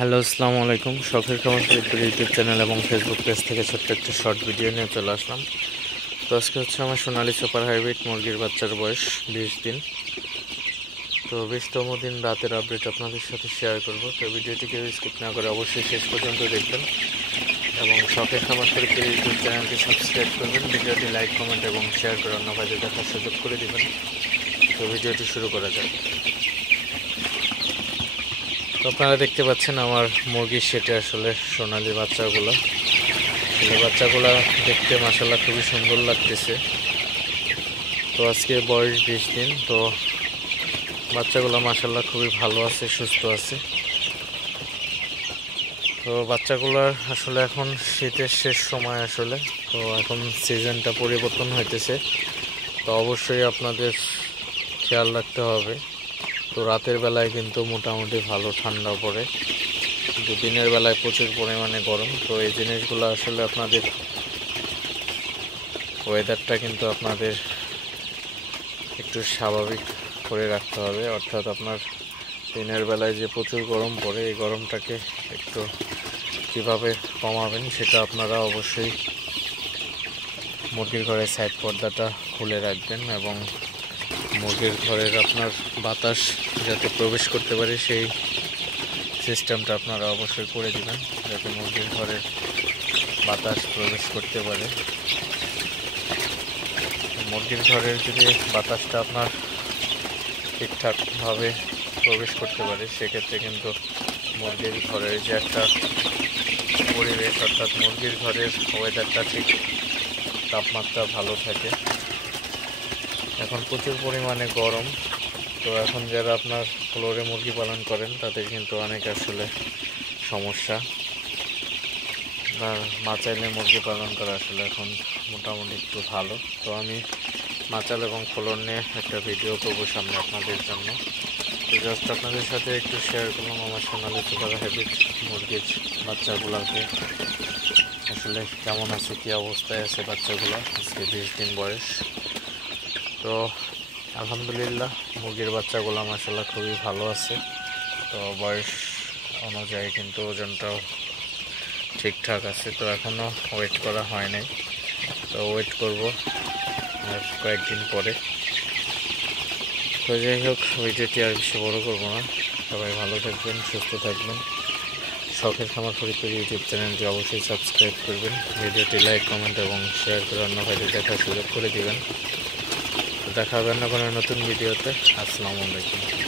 Hello, আসসালামু আলাইকুম। শখের খামার ফরিদপুর ইউটিউব চ্যানেল এবং ফেসবুক পেজ থেকে ছোট্ট একটা শর্ট ভিডিও নিয়ে চলে আসলাম। তো আজকে হচ্ছে আমার সোনালী সুপার হাইব্রিড মুরগির বাচ্চার বয়স 20 দিন। তো 20তম দিন রাতের আপডেট আপনাদের সাথে শেয়ার করব। তো ভিডিওটিকে স্কিপ না করে অবশ্যই শেষ পর্যন্ত দেখবেন এবং শখের খামার ফরিদপুর ইউটিউব চ্যানেলটি সাবস্ক্রাইব করবেন। ভিডিওটি লাইক, কমেন্ট এবং শেয়ার করে অন্য ভাইদের দেখার সুযোগ করে দেবেন। তো ভিডিওটি শুরু করা যাক। তো আপনারা দেখতে পাচ্ছেন আমার মুরগির সেটে আসলে সোনালী বাচ্চাগুলো দেখতে মাশাআল্লাহ খুবই সুন্দর লাগতেছে। তো আজকে বয়স 20 দিন। তো বাচ্চাগুলো মাশাআল্লাহ খুবই ভালো আছে, সুস্থ আছে। তো বাচ্চাগুলোর আসলে এখন শীতের শেষ সময় আসলে, তো এখন সিজনটা পরিবর্তন হইতেছে। তো অবশ্যই আপনাদের খেয়াল রাখতে হবে। তো রাতের বেলায় কিন্তু মোটামুটি ভালো ঠান্ডা পড়ে, কিন্তু দিনের বেলায় প্রচুর পরিমাণে গরম। তো এই জিনিসগুলো আসলে আপনাদের ওয়েদারটা কিন্তু আপনাদের একটু স্বাভাবিক করে রাখতে হবে। অর্থাৎ আপনার দিনের বেলায় যে প্রচুর গরম পড়ে, এই গরমটাকে একটু কিভাবে কমাবেন সেটা আপনারা অবশ্যই মুরগির ঘরের সাইড পর্দাটা খুলে রাখবেন এবং মুরগির ঘরের আপনার বাতাস যাতে প্রবেশ করতে পারে সেই সিস্টেমটা আপনারা অবশ্যই করে দিবেন, যাতে মুরগির ঘরের বাতাস প্রবেশ করতে পারে। মুরগির ঘরের যদি বাতাসটা আপনার ঠিকঠাকভাবে প্রবেশ করতে পারে, সেক্ষেত্রে কিন্তু মুরগির ঘরের যে একটা পরিবেশ, অর্থাৎ মুরগির ঘরের ওয়েদারটা ঠিক, তাপমাত্রা ভালো থাকে। এখন প্রচুর পরিমাণে গরম। তো এখন যারা আপনার ফ্লোরে মুরগি পালন করেন তাদের কিন্তু অনেক আসলে সমস্যা, আর মাচাইলে মুরগি পালন করা আসলে এখন মোটামুটি একটু ভালো। তো আমি মাচাল এবং ফ্লোর নিয়ে একটা ভিডিও করবো সামনে আপনাদের জন্য। তো জাস্ট আপনাদের সাথে একটু শেয়ার করলাম আমার সোনালী সুপার হাইব্রিড মুরগির বাচ্চাগুলোকে আসলে কেমন আছে, কী অবস্থায় আছে বাচ্চাগুলো। আজকে 20 দিন বয়স। তো আলহামদুলিল্লাহ মুরগির বাচ্চাগুলো মাশাআল্লাহ খুবই ভালো আছে। তো বয়স অনুযায়ী কিন্তু ওজনটাও ঠিকঠাক আছে। তো এখনও ওয়েট করা হয় নাই, তো ওয়েট করব আর কয়েকদিন পরে। তো যাই হোক, ভিডিওটি আর বেশি বড় করবো না। সবাই ভালো থাকবেন, সুস্থ থাকবেন। শখের খামার ফরিদপুর ইউটিউব চ্যানেলটি অবশ্যই সাবস্ক্রাইব করবেন। ভিডিওটি লাইক, কমেন্ট এবং শেয়ার করে অন্য ভাইদের দেখার সুযোগ করে দিবেন। দেখা হবে না কোনো নতুন ভিডিওতে। আসসালামু আলাইকুম।